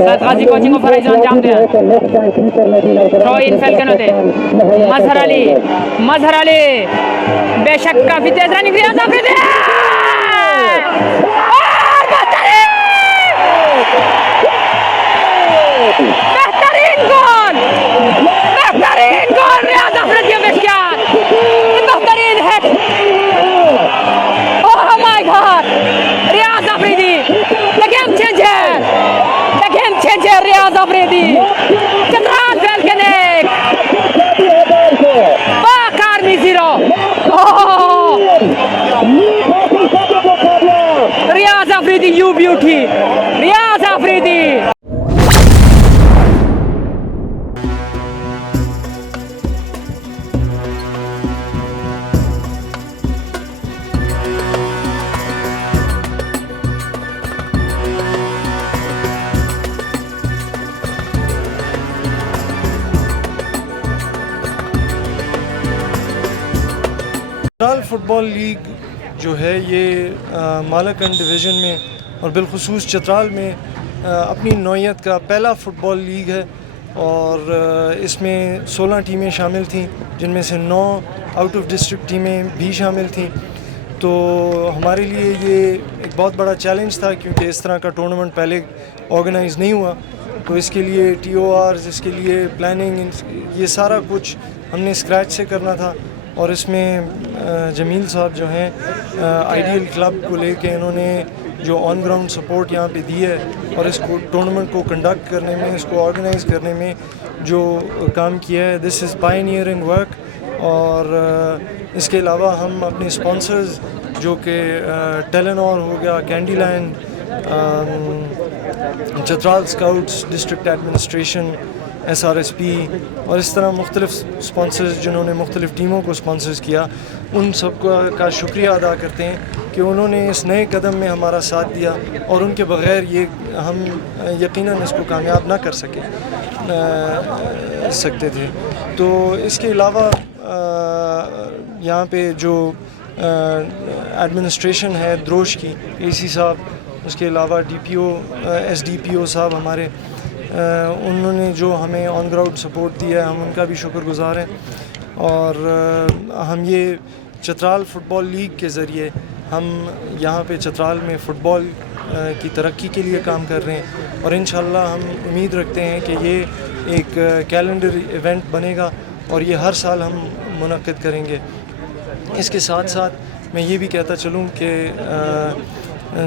سید غازی coaching کو فرائض انجام دیا تھرو ان فیلکن ہوتے مظہر علی بے شک کافی تیز رننگ ریاض آفریدی اور بہترین گول ریاض آفریدی بشکار بہترین ہیٹ oh my god Riaz Afridi the game changer Riaz Afridi Chitral falcon 1 Pak army 0 Riaz Afridi you beauty Riaz Afridi Chitral football league جو ہے یہ مالاکنڈ ڈویژن میں اور بالخصوص چترال میں اپنی نوعیت کا پہلا فٹ بال لیگ ہے اور اس میں 16 ٹیمیں شامل تھیں جن میں سے 9 آؤٹ آف ڈسٹرکٹ ٹیمیں بھی شامل تھیں. تو ہمارے لیے یہ ایک بہت بڑا چیلنج تھا کیونکہ اس طرح کا ٹورنامنٹ پہلے آرگنائز نہیں ہوا. تو اس کے لیے ٹی او آرز، اس کے لیے پلاننگ، یہ سارا کچھ ہم نے اسکریچ سے کرنا تھا. اور اس میں جمیل صاحب جو ہیں آئیڈیل کلب کو لے کے انہوں نے جو آن گراؤنڈ سپورٹ یہاں پہ دی ہے اور اس کو ٹورنامنٹ کو کنڈکٹ کرنے میں، اس کو آرگنائز کرنے میں جو کام کیا ہے، دس از پائنیئرنگ ورک. اور اس کے علاوہ ہم اپنے اسپانسرز جو کہ ٹیلنور ہو گیا، Candyland, Chitral scouts, district administration, SRSP اور اس طرح مختلف اسپانسرز جنہوں نے مختلف ٹیموں کو اسپانسرز کیا، ان سب کا شکریہ ادا کرتے ہیں کہ انہوں نے اس نئے قدم میں ہمارا ساتھ دیا اور ان کے بغیر یہ ہم یقیناً اس کو کامیاب نہ کر سکتے تھے. تو اس کے علاوہ یہاں پہ جو ایڈمنسٹریشن ہے دروش کی، AC صاحب، اس کے علاوہ DPO SDPO صاحب ہمارے، انہوں نے جو ہمیں آن گراؤنڈ سپورٹ دیا ہے، ہم ان کا بھی شکر گزار ہیں. اور ہم یہ چترال فٹ بال لیگ کے ذریعے ہم یہاں پہ چترال میں فٹ بال کی ترقی کے لیے کام کر رہے ہیں اور انشاءاللہ ہم امید رکھتے ہیں کہ یہ ایک کیلنڈر ایونٹ بنے گا اور یہ ہر سال ہم منعقد کریں گے. اس کے ساتھ ساتھ میں یہ بھی کہتا چلوں کہ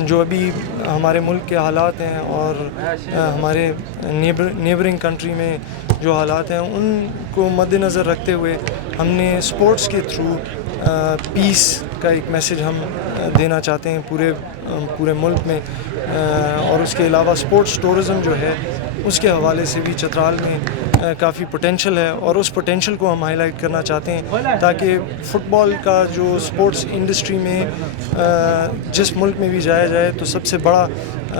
جو ابھی ہمارے ملک کے حالات ہیں اور ہمارے نیبرنگ کنٹری میں جو حالات ہیں ان کو مد نظر رکھتے ہوئے ہم نے اسپورٹس کے تھرو پیس کا ایک میسیج ہم دینا چاہتے ہیں پورے ملک میں. اور اس کے علاوہ اسپورٹس ٹورزم جو ہے اس کے حوالے سے بھی چترال میں کافی پوٹینشل ہے اور اس پوٹینشل کو ہم ہائی لائٹ کرنا چاہتے ہیں تاکہ فٹ بال کا جو اسپورٹس انڈسٹری میں جس ملک میں بھی جایا جائے تو سب سے بڑا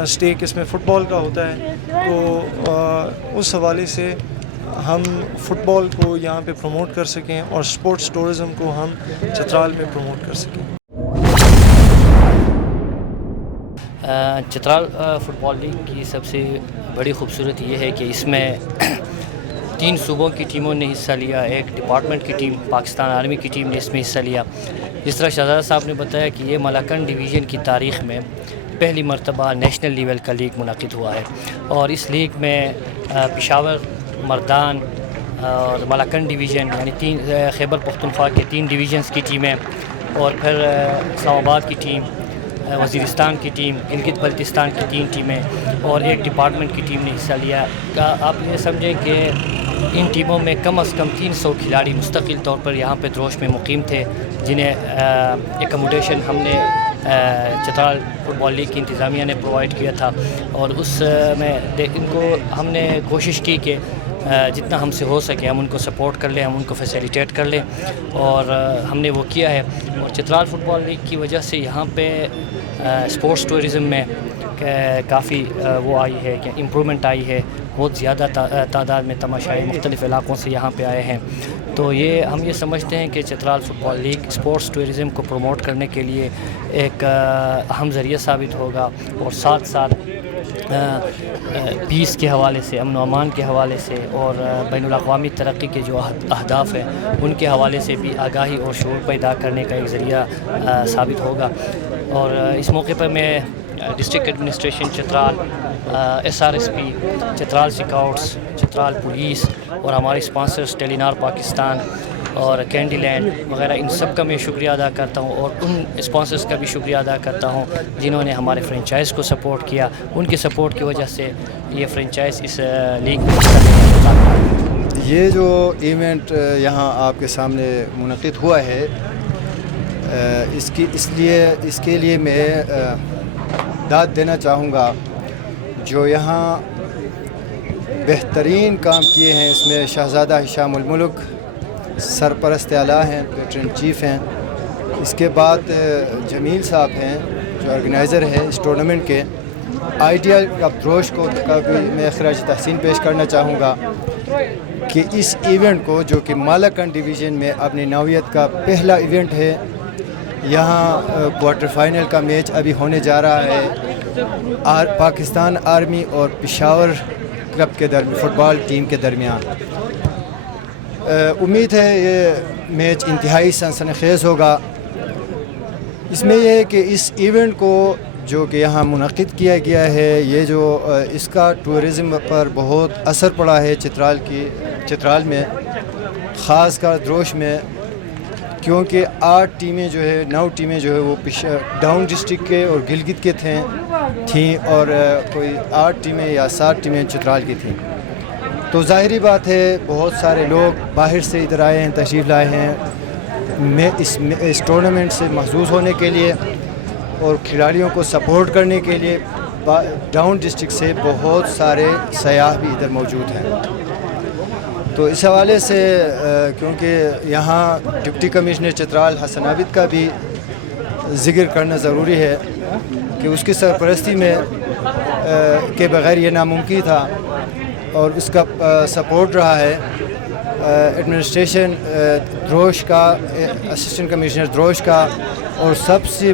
اسٹیک اس میں فٹ بال کا ہوتا ہے. تو اس حوالے سے ہم فٹ بال کو یہاں پہ پروموٹ کر سکیں اور اسپورٹس ٹورزم کو ہم چترال میں پروموٹ کر سکیں. چترال فٹ بال لیگ کی سب سے بڑی خوبصورتی یہ ہے کہ اس میں 3 صوبوں کی ٹیموں نے حصہ لیا. ایک ڈپارٹمنٹ کی ٹیم، پاکستان آرمی کی ٹیم نے اس میں حصہ لیا. جس طرح شہزادہ صاحب نے بتایا کہ یہ مالاکنڈ ڈویژن کی تاریخ میں پہلی مرتبہ نیشنل لیول کا لیگ منعقد ہوا ہے اور اس لیگ میں پشاور، مردان اور مالاکنڈ ڈویژن یعنی خیبر پختونخوا کے 3 ڈویژنز کی ٹیمیں اور پھر اسلام آباد کی ٹیم، وزیرستان کی ٹیم، گلگت بلتستان کی 3 ٹیمیں اور ایک ڈپارٹمنٹ کی ٹیم نے حصہ لیا. آپ یہ سمجھیں کہ ان ٹیموں میں کم از کم 300 کھلاڑی مستقل طور پر یہاں پہ دروش میں مقیم تھے جنہیں ایکوموڈیشن ہم نے چترال فٹ بال لیگ کی انتظامیہ نے پرووائڈ کیا تھا اور اس میں ان کو ہم نے کوشش کی کہ جتنا ہم سے ہو سکے ہم ان کو سپورٹ کر لیں، ہم ان کو فیسیلیٹیٹ کر لیں اور ہم نے وہ کیا ہے. اور چترال فٹ بال لیگ کی وجہ سے یہاں پہ اسپورٹس ٹورزم میں کافی وہ آئی ہے کہ امپرومنٹ آئی ہے. بہت زیادہ تعداد میں تماشائی مختلف علاقوں سے یہاں پہ آئے ہیں. تو ہم یہ سمجھتے ہیں کہ Chitral football league sports tourism کو پروموٹ کرنے کے لیے ایک اہم ذریعہ ثابت ہوگا اور ساتھ ساتھ پیس کے حوالے سے، امن و امان کے حوالے سے اور بین الاقوامی ترقی کے جو اہداف ہیں ان کے حوالے سے بھی آگاہی اور شعور پیدا کرنے کا ایک ذریعہ ثابت ہوگا۔ اور اس موقع پر میں district administration Chitral, SRSP، Chitral scouts, Chitral police اور ہمارے اسپانسرز ٹیلی نار پاکستان اور کینڈی لینڈ وغیرہ ان سب کا میں شکریہ ادا کرتا ہوں، اور ان اسپانسرز کا بھی شکریہ ادا کرتا ہوں جنہوں نے ہمارے فرنچائز کو سپورٹ کیا۔ ان کے سپورٹ کی وجہ سے یہ فرنچائز اس لیگ میں حصہ لینے کا موقع۔ یہ جو ایونٹ یہاں آپ کے سامنے منعقد ہوا ہے، اس کے لیے میں داد دینا چاہوں گا جو یہاں بہترین کام کیے ہیں۔ اس میں شہزادہ ہشام الملک سرپرست اعلیٰ ہیں، پیٹرن چیف ہیں۔ اس کے بعد جمیل صاحب ہیں جو آرگنائزر ہیں اس ٹورنامنٹ کے۔ آئیڈیل ابدروش کو کا بھی میں خراج تحسین پیش کرنا چاہوں گا کہ اس ایونٹ کو، جو کہ مالاکنڈ ڈویژن میں اپنی نوعیت کا پہلا ایونٹ ہے، یہاں کوارٹر فائنل کا میچ ابھی ہونے جا رہا ہے پاکستان آرمی اور پشاور کلب کے درمیان، فٹ بال ٹیم کے درمیان۔ امید ہے یہ میچ انتہائی سنسنی خیز ہوگا۔ اس میں یہ ہے کہ اس ایونٹ کو جو کہ یہاں منعقد کیا گیا ہے، یہ جو اس کا ٹورزم پر بہت اثر پڑا ہے چترال میں، خاص کر دروش میں، کیونکہ 9 ٹیمیں جو ہے وہ ڈاؤن ڈسٹرکٹ کے اور گلگت کے تھیں اور کوئی 8 ٹیمیں یا 7 ٹیمیں چترال کی تھیں۔ تو ظاہری بات ہے بہت سارے لوگ باہر سے ادھر آئے ہیں، تشریف لائے ہیں اس ٹورنامنٹ سے محظوظ ہونے کے لیے اور کھلاڑیوں کو سپورٹ کرنے کے لیے۔ ڈاؤن ڈسٹرکٹ سے بہت سارے سیاح بھی ادھر موجود ہیں۔ تو اس حوالے سے کیونکہ یہاں ڈپٹی کمشنر چترال حسن عابد کا بھی ذکر کرنا ضروری ہے کہ اس کی سرپرستی میں کے بغیر یہ ناممکن تھا، اور اس کا سپورٹ رہا ہے ایڈمنسٹریشن دروش کا، اسسٹنٹ کمشنر دروش کا، اور سب سے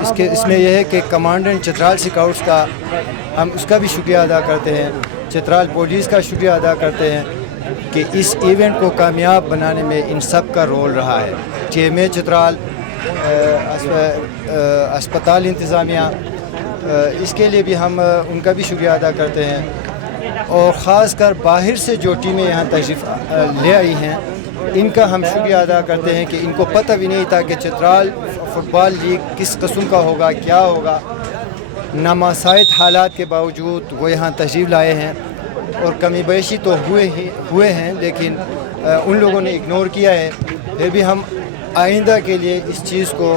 اس میں یہ ہے کہ کمانڈنٹ چترال سکاؤٹس کا، ہم اس کا بھی شکریہ ادا کرتے ہیں، چترال پولیس کا شکریہ ادا کرتے ہیں کہ اس ایونٹ کو کامیاب بنانے میں ان سب کا رول رہا ہے۔ TMA چترال، اسپتال انتظامیہ، اس کے لیے بھی ہم ان کا بھی شکریہ ادا کرتے ہیں، اور خاص کر باہر سے جو ٹیمیں یہاں تشریف لے آئی ہیں ان کا ہم شکریہ ادا کرتے ہیں کہ ان کو پتہ بھی نہیں تھا کہ چترال فٹ بال لیگ کس قسم کا ہوگا، کیا ہوگا۔ نامساعد حالات کے باوجود وہ یہاں تشریف لائے ہیں، اور کمی بیشی تو ہوئے ہیں، لیکن ان لوگوں نے اگنور کیا ہے۔ پھر بھی ہم آئندہ کے لیے اس چیز کو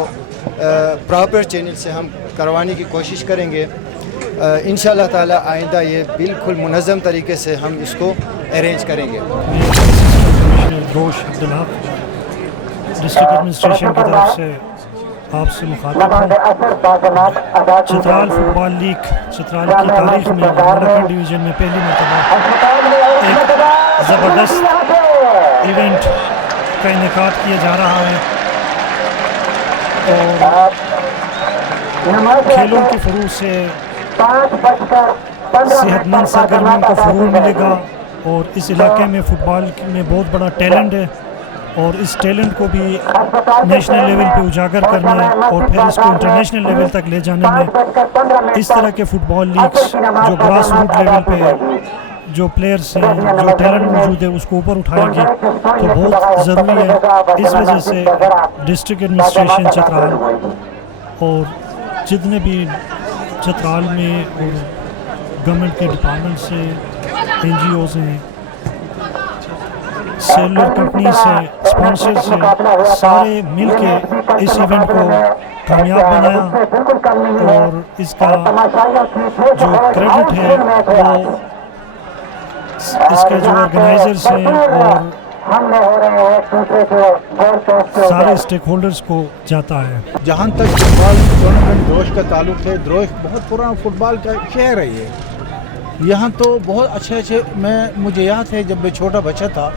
پراپر چینل سے ہم کروانے کی کوشش کریں گے۔ انشاءاللہ تعالی آئندہ یہ بالکل منظم طریقے سے ہم اس کو ارینج کریں گے۔ دروش عبدالحق ڈسٹرکٹ ایڈمنسٹریشن کی طرف سے آپ سے مخاطب ہوں۔ Chitral football league Chitral کی تاریخ میں مالاکنڈ ڈویژن میں پہلی مرتبہ ایک زبردست ایونٹ کا انعقاد کیا جا رہا ہے، اور کھیلوں کے فروغ سے صحت مند سرگرمیوں کو فروغ ملے گا، اور اس علاقے میں فٹ بال میں بہت بڑا ٹیلنٹ ہے، اور اس ٹیلنٹ کو بھی نیشنل لیول پہ اجاگر کرنا ہے اور پھر اس کو انٹرنیشنل لیول تک لے جانے میں اس طرح کے فٹ بال لیگز جو گراس روٹ لیول پہ جو پلیئرز ہیں، جو ٹیلنٹ موجود ہے، اس کو اوپر اٹھائے گی، تو بہت ضروری ہے۔ اس وجہ سے ڈسٹرکٹ ایڈمنسٹریشن چترال اور جتنے بھی چترال میں اور گورنمنٹ کے ڈپارٹمنٹ سے NGOs ہیں، سیلولر کمپنی سے، اسپانسر سے، سارے مل کے اس ایونٹ کو کامیاب بنایا، اور اس کا جو کریڈٹ ہے وہ اس کے جو آرگنائزرز ہیں اور سارے اسٹیک ہولڈرز کو جاتا ہے۔ جہاں تک فٹ بال ٹورنامنٹ دروش کا تعلق ہے، دروش بہت پرانا فٹ بال کا شہر ہے۔ یہاں تو بہت اچھے مجھے یاد ہے جب میں چھوٹا بچہ تھا،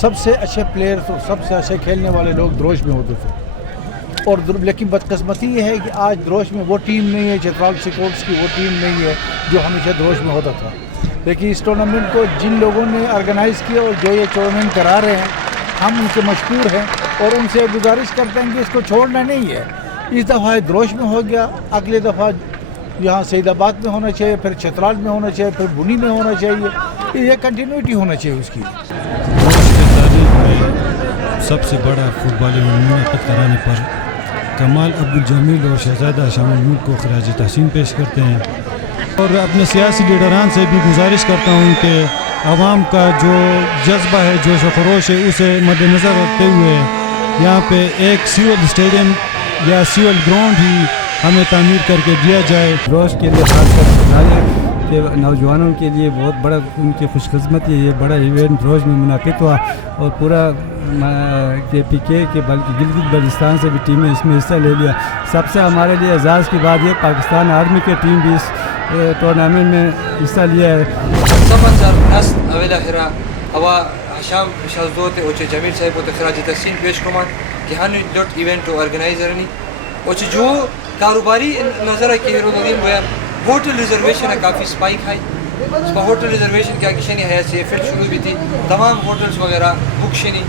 سب سے اچھے پلیئرز اور سب سے اچھے کھیلنے والے لوگ دروش میں ہوتے تھے۔ اور لیکن بدقسمتی یہ ہے کہ آج دروش میں وہ ٹیم نہیں ہے, چترال سپورٹس کی وہ ٹیم نہیں ہے جو ہمیشہ دروش میں ہوتا تھا. لیکن اس ٹورنامنٹ کو جن لوگوں نے آرگنائز کیا اور جو یہ ٹورنامنٹ کرا رہے ہیں, ہم ان سے مشکور ہیں اور ان سے گزارش کرتے ہیں کہ اس کو چھوڑنا نہیں ہے. اس دفعہ دروش میں ہو گیا, اگلے دفعہ یہاں سعید آباد میں ہونا چاہیے, پھر چترال میں ہونا چاہیے, پھر بنی میں ہونا چاہیے. یہ کنٹینیوٹی ہونا چاہیے اس کی. سب سے بڑا فٹ بال ایونٹ منعقد کرانے پر کمال عبدالجمیل اور شہزادہ شام الملک کو خراج تحسین پیش کرتے ہیں, اور اپنے سیاسی لیڈران سے بھی گزارش کرتا ہوں کہ عوام کا جو جذبہ ہے, جوش و خروش ہے, اسے مد نظر رکھتے ہوئے یہاں پہ ایک سیول اسٹیڈیم یا سیول گراؤنڈ ہی ہمیں تعمیر کر کے دیا جائے. دروش کے لیے خاص کر کہ نوجوانوں کے لیے بہت بڑا ان کی خوش قسمتی ہے. یہ بڑا ایونٹ دروش میں منعقد ہوا اور پورا کے پی کے بلکہ گلگت بلتستان سے بھی ٹیمیں اس میں حصہ لے لیا. سب سے ہمارے لیے اعزاز کی بات یہ پاکستان آرمی کی ٹیم بھی اس ٹورنامنٹ میں حصہ لیا ہے. هشام شازدوت اوچ جمیل صاحب کو خراج تحسین پیش کرمان کہ ہن لوٹ ایونٹ آرگنائزر نی اوچ جو کاروباری نظر کی رو دین وہ ہوٹل ریزرویشن کافی سپائک ہے. اس کا ہوٹل ریزرویشن کیا کشنی ہے سے فل شروع بھی تھی, تمام ہوٹلز وغیرہ بک شنی,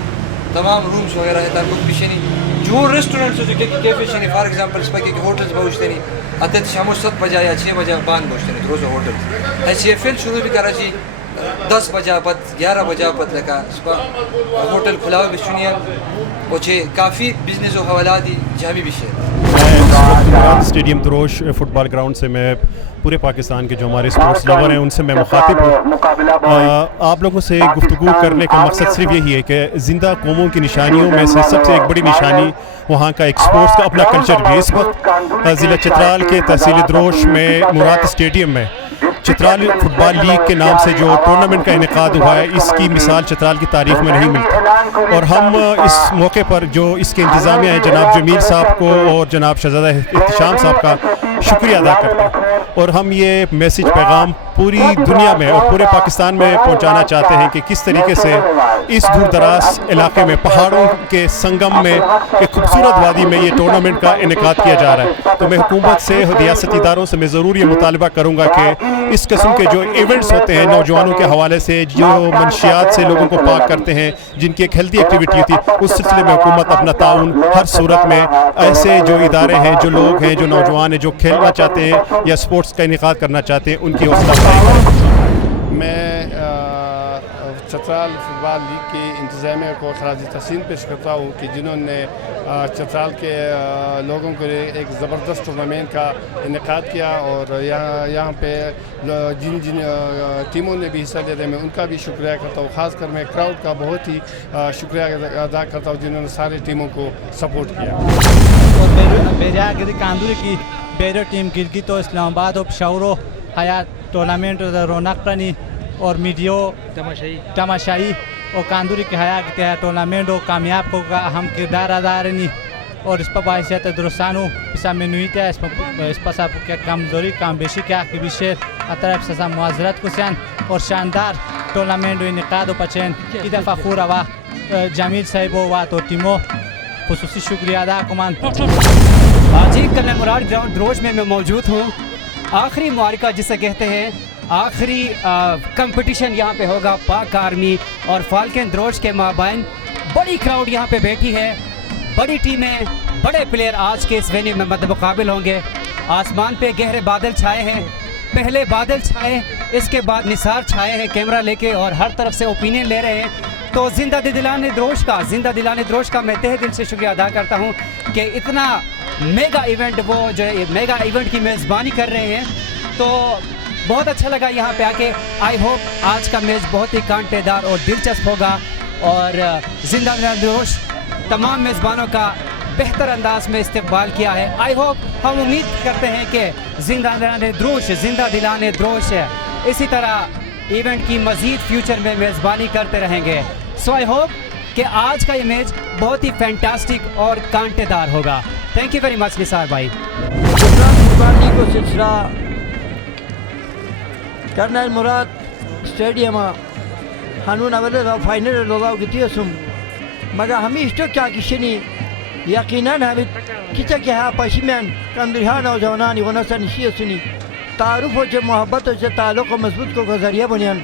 تمام رومز وغیرہ ہے تا بک بھی شنی. جو ریسٹورنٹس جو کہ کیفے شنی فار ایگزامپل اس کے ہوٹلز بہت نہیں اتت شام 7 بجے یا 6 بجے بند بہت نہیں روز ہوٹل ایسے فل شروع بھی کرا چی 10 بجے پت 11 بجے پت لگا اس کا ہوٹل کھلا بھی سنیا اوچے کافی بزنس و حوالات دی جامع بھی ہے. اسٹیڈیم دروش فٹ بال گراؤنڈ سے میں پورے پاکستان کے جو ہمارے اسپورٹس لور ہیں ان سے میں مخاطب ہوں. آپ لوگوں سے گفتگو کرنے کا مقصد صرف یہی ہے کہ زندہ قوموں کی نشانیوں میں سے سب سے ایک بڑی نشانی وہاں کا ایک اسپورٹس کا اپنا کلچر بھی. اس وقت ضلع چترال کے تحصیل دروش میں مراد اسٹیڈیم میں چترال فٹ بال لیگ کے نام سے جو ٹورنامنٹ کا انعقاد ہوا ہے, اس کی مثال چترال کی تاریخ میں نہیں ملتی. اور ہم اس موقع پر جو اس کے انتظامیہ ہیں جناب جمیل صاحب کو اور جناب شہزادہ احتشام صاحب کا شکریہ ادا کرتے ہیں, اور ہم یہ میسیج پیغام پوری دنیا میں اور پورے پاکستان میں پہنچانا چاہتے ہیں کہ کس طریقے سے اس دور دراز علاقے میں پہاڑوں کے سنگم میں ایک خوبصورت وادی میں یہ ٹورنامنٹ کا انعقاد کیا جا رہا ہے. تو میں حکومت سے ریاستی اداروں سے میں ضرور یہ مطالبہ کروں گا کہ اس قسم کے جو ایونٹس ہوتے ہیں نوجوانوں کے حوالے سے, جو منشیات سے لوگوں کو پاک کرتے ہیں, جن کی ایک ہیلدی ایکٹیویٹی ہوتی ہے, اس سلسلے میں حکومت اپنا تعاون ہر صورت میں ایسے جو ادارے ہیں, جو لوگ ہیں, جو نوجوان ہیں, جو کھیلنا چاہتے ہیں یا اسپورٹس کا انعقاد کرنا چاہتے ہیں, ان کی حوصلہ افزائی کریں. میں چترال فٹ بال لیگ کی انتظامیہ کو خراج تحسین پیش کرتا ہوں کہ جنہوں نے چترال کے لوگوں کے لیے ایک زبردست ٹورنامنٹ کا انعقاد کیا, اور یہاں پہ جن ٹیموں نے بھی حصہ لے رہے ہیں میں ان کا بھی شکریہ کرتا ہوں. خاص کر میں کراؤڈ کا بہت ہی شکریہ ادا کرتا ہوں جنہوں نے سارے ٹیموں کو سپورٹ کیا. بیراگری کاندوری کی بیرو ٹیم گلگت و اسلام آباد و پشاور و حیات ٹورنامنٹ رونق پرنی اور میڈیو تماشائی اور کاندوری کے حیا کے تحت ٹورنامنٹ و کامیاب کو کا اہم کردار ادا رہنی, اور اس پر باعثیت درستانو پسا منویت ہے اس پر سب کے کمزوری کام بیشی کیا کہ بیشیر اطراف سے معذرت کو سین اور شاندار ٹورنامنٹ و انعقاد و پچین کی دفعہ خور ہوا جمیل صاحب و تو ٹیموں خصوصی شکریہ ادا کمان. جی کل مراد گراؤنڈ دروش میں موجود ہوں. آخری معرکہ جسے کہتے ہیں, آخری کمپٹیشن یہاں پہ ہوگا پاک آرمی اور فالکن دروش کے مابین. بڑی کراؤڈ یہاں پہ بیٹھی ہے, بڑی ٹیمیں, بڑے پلیئر آج کے اس وینیو میں مد مقابل ہوں گے. آسمان پہ گہرے بادل چھائے ہیں, پہلے بادل چھائے, اس کے بعد نثار چھائے ہیں کیمرہ لے کے اور ہر طرف سے اوپینین لے رہے ہیں. تو زندہ دلان دروش کا میں تہ دل سے شکریہ ادا کرتا ہوں کہ اتنا میگا ایونٹ وہ جو میگا ایونٹ کی میزبانی کر رہے ہیں. تو بہت اچھا لگا یہاں پہ آ کے. آئی ہوپ آج کا میچ بہت ہی کانٹے دار اور دلچسپ ہوگا, اور زندہ دلان دروش تمام میزبانوں کا بہتر انداز میں استقبال کیا ہے. آئی ہوپ ہم امید کرتے ہیں کہ زندہ دلان دروش اسی طرح ایونٹ کی مزید فیوچر میں میزبانی کرتے رہیں گے. سو آئی ہوپ کہ آج کا یہ میچ بہت ہی فینٹاسٹک اور کانٹے دار ہوگا. تھینک یو ویری مچ نثار بھائی. کو سلسلہ کرنل مراد اسٹیڈیم ہنون اول فائنل لولاو گتیسم مگر ہمیں اسٹو کیا کشنی یقیناً ہمیں کسی کے ہاں پشیمین کمدریہ نوجوانانی ونسن شیسنی تعارف و محبت سے تعلق و مضبوط کو ذریعہ بنیان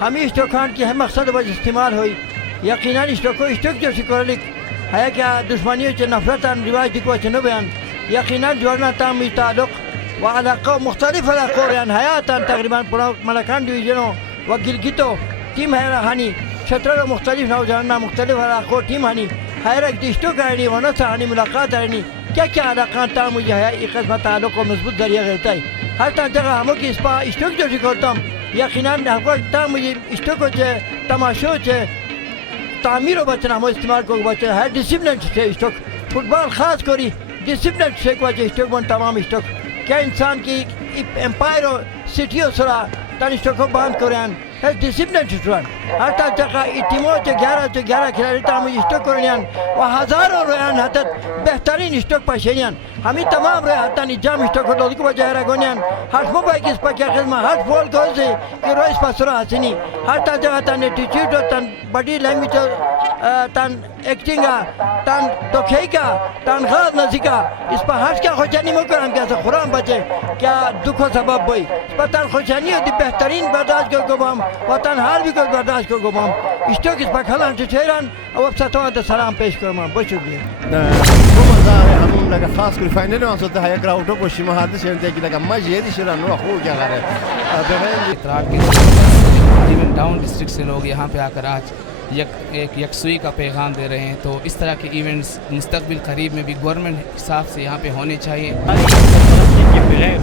ہمیں اشتوکان کی ہم مقصد وجہ استعمال ہوئی یقیناً اشتوک جو شکرلک ہے کیا دشمنیوں سے نفرتان رواج دکھوا چنو بیان یقیناً جوڑنا تامی تعلق و علاقہ مختلف علاقوں ریان حیاتان تقریباً ملکان ڈویژنوں و گلگتوں ٹیم ہے رہانی شطرہ و مختلف نوجوانہ مختلف علاقوں ٹیم ہانی حیرک دشتوں کا رہنی ونسا ہانی ملاقات رہنی کیا علاقان تا مجھے ہے ایک قسم تعلق و مضبوط ذریعہ رہتا ہے ہر تا جگہ ہموں کی اس پا اشتوک جو شکرتا ہوں یقیناً تا مجھے اشتوکوں سے تماشوں سے تعمیر و بچنا ہمیں استعمال کو بچنا ہے ڈسپلن سے اشتوک فٹ بال خاص کری ڈسپلن سے کو اشتوک بن تمام اشتوک کیا انسان کی امپائر و سٹیوں سرا تن اشتوکوں باندھ کریں ہے ڈسپلن سے سران ہر تا جگہ ٹیموں سے 11 کھلاڑی تا مجھے اشتوک کریں و ہزاروں رویان حتت بہترین اشتوک پاشیان ہمیں تمام رہے حتاً جام اشتوک کو دولک بجائے رہا گونیان ہر موبائی کی اس پا کیا قسمہ ہر فول کو سے کہ رو اس پا سرا حسنی ہر تا جگہ تن ایٹیچیوڈ تن بڑی لینگویج تن ایکٹنگا تن توکھیکا تن غاز نزیکا اس پا ہر کیا خوشانی مکرم کیا سے خوران بچے کیا دکھ و سبب بھئی اس پا تن خوشانی ہوتی بہترین برداشت کو گبام و تن حال بھی کوئی برداشت کو گبام اشتوک اس پا کھلان سے چھیران اور اب ستوان تا سلام پیش کرمان بہت شکریہ همون لگه خاص کل فاینل ما صوت هاي كراو تو وش ما هذا شيء انت لگه ما جيدي شرا نو اخو کیا کر رہے بغیر اطراف کے ایون ٹاؤن ڈسٹرکٹ سے لوگ یہاں پہ آ کر آج ایک یکسوئی کا پیغام دے رہے ہیں تو اس طرح کے ایونٹس مستقبل قریب میں بھی گورنمنٹ حساب سے یہاں پہ ہونے چاہیے کے بغیر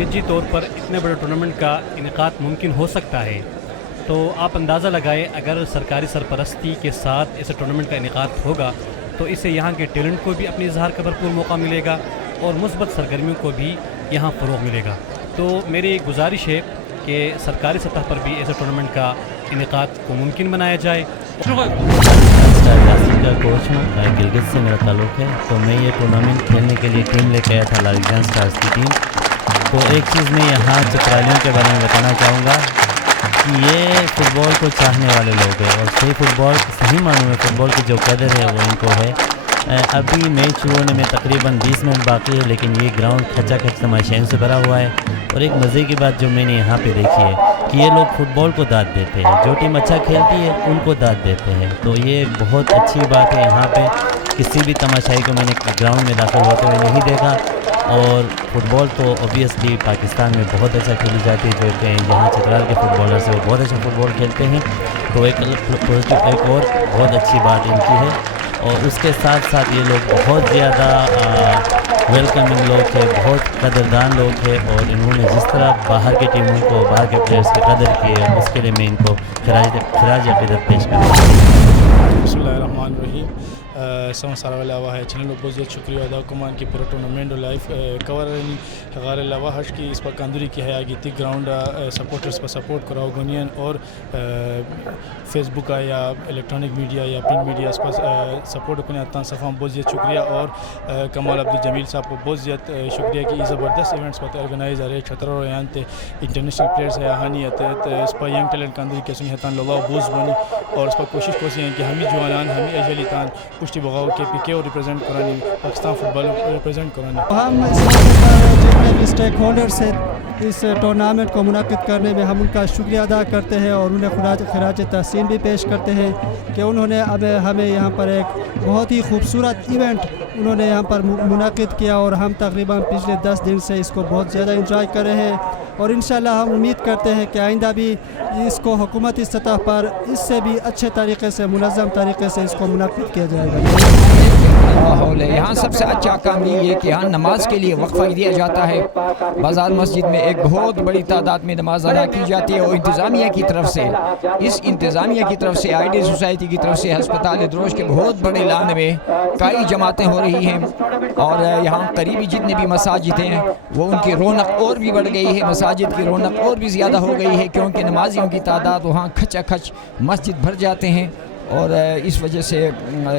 نجی طور پر اتنے بڑے ٹورنامنٹ کا انعقاد ممکن ہو سکتا ہے تو آپ اندازہ لگائیں اگر سرکاری سرپرستی کے ساتھ ایسے ٹورنامنٹ کا انعقاد ہوگا تو اس سے یہاں کے ٹیلنٹ کو بھی اپنے اظہار کا بھرپور موقع ملے گا اور مثبت سرگرمیوں کو بھی یہاں فروغ ملے گا تو میری گزارش ہے کہ سرکاری سطح پر بھی ایسے ٹورنامنٹ کا انعقاد کو ممکن بنایا جائے کا کوچ ہوں گلگت سے میرا تعلق ہے تو میں یہ ٹورنامنٹ کھیلنے کے لیے ٹیم لے کے آیا تھا لاریجان اسٹارز کی ٹیم تو ایک چیز میں یہاں چترالیوں کے بارے میں بتانا چاہوں گا کہ یہ فٹ بال کو چاہنے والے لوگ ہیں اور صحیح فٹ بال صحیح معنوں میں فٹ بال کی جو قدر ہے وہ ان کو ہے ابھی میچ شروع ہونے میں تقریباً 20 منٹ باقی ہے لیکن یہ گراؤنڈ کھچا کھچ تماشائیوں سے بھرا ہوا ہے اور ایک مزے کی بات جو میں نے یہاں پہ دیکھی ہے کہ یہ لوگ فٹ بال کو داد دیتے ہیں جو ٹیم اچھا کھیلتی ہے ان کو داد دیتے ہیں تو یہ بہت اچھی بات ہے یہاں پہ کسی بھی تماشائی کو میں نے گراؤنڈ میں داخل ہوتے ہوئے نہیں دیکھا اور فٹ بال تو اوبیسلی پاکستان میں بہت اچھا کھیلی جاتی ہے جو کہ یہاں چترال کے فٹ بالرز ہیں وہ بہت اچھا فٹ بال کھیلتے ہیں تو ایک اور بہت اچھی بات ان کی ہے اور اس کے ساتھ ساتھ یہ لوگ بہت زیادہ ویلکمنگ لوگ تھے بہت قدردان لوگ تھے اور انہوں نے جس طرح باہر کی ٹیموں کو باہر کے پلیئرز کی قدر کی ہے اس کے لیے میں ان کو خراج عقیدت پیش کرتا ہوں. بسم اللہ الرحمن الرحیم. سمسارا علاوہ ہے چینل بہت زیادہ شکریہ ادا کمان کی پورا ٹورنامنٹ لائف کور غار علاوہ حج کی اس پر کاندوری کی ہے گیتی گراؤنڈ سپورٹرس پر سپورٹ کراؤ گونین اور فیس بک یا الیکٹرانک میڈیا یا پرنٹ میڈیا اس پر سپورٹ کرنے آتا صفحہ بہت زیادہ شکریہ اور کمال عبدالجمیل صاحب کو بہت زیادہ شکریہ کہ یہ زبردست ایونٹس پر آرگنائز آ رہے چھتر اور یہاں تے انٹرنیشنل پلیئرس ہے ہانی اس پر ینگ ٹیلنٹ کاندوری کے سنی ہتان لولا بوز بنی اور اس پر کوشش کوسی ہیں کہ ہمیں جوانان ہمیں اجلی تان پشتی بغاؤ کے پی کے اور ریپرزینٹ کرانی پاکستان فٹ بال ریپرزینٹ کرانی. ہم اس موقع پر جتنے بھی اسٹیک ہولڈرس ہیں اس ٹورنامنٹ کو منعقد کرنے میں ہم ان کا شکریہ ادا کرتے ہیں اور انہیں خراج تحسین بھی پیش کرتے ہیں کہ انہوں نے اب ہمیں یہاں پر ایک بہت ہی خوبصورت ایونٹ انہوں نے یہاں پر منعقد کیا اور ہم تقریباً پچھلے 10 دن سے اس کو بہت زیادہ انجوائے کر رہے ہیں اور انشاءاللہ ہم امید کرتے ہیں کہ آئندہ بھی اس کو حکومتی سطح پر اس سے بھی اچھے طریقے سے منظم طریقے سے اس کو منعقد کیا جائے گا. ماحول ہے یہاں سب سے اچھا کام یہ ہے کہ یہاں نماز کے لیے وقفہ دیا جاتا ہے. بازار مسجد میں ایک بہت بڑی تعداد میں نماز ادا کی جاتی ہے اور انتظامیہ کی طرف سے اس انتظامیہ کی طرف سے آئی ڈی سوسائٹی کی طرف سے ہسپتال دروش کے بہت بڑے لان میں کئی جماعتیں ہو رہی ہیں اور یہاں قریبی جتنے بھی مساجد ہیں وہ ان کی رونق اور بھی بڑھ گئی ہے. مساجد کی رونق اور بھی زیادہ ہو گئی ہے کیونکہ نمازیوں کی تعداد وہاں کھچا کھچ مسجد بھر جاتے ہیں اور اس وجہ سے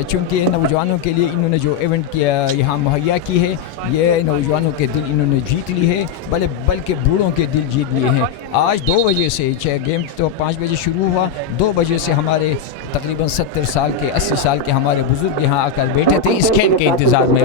چونکہ نوجوانوں کے لیے انہوں نے جو ایونٹ کیا یہاں مہیا کی ہے یہ نوجوانوں کے دل انہوں نے جیت لی ہے بلکہ بوڑھوں کے دل جیت لیے ہیں. آج 2 بجے سے گیم تو 5 بجے شروع ہوا, 2 بجے سے ہمارے تقریباً 70 سال کے 80 سال کے ہمارے بزرگ یہاں آ کر بیٹھے تھے اس کھیل کے انتظار میں.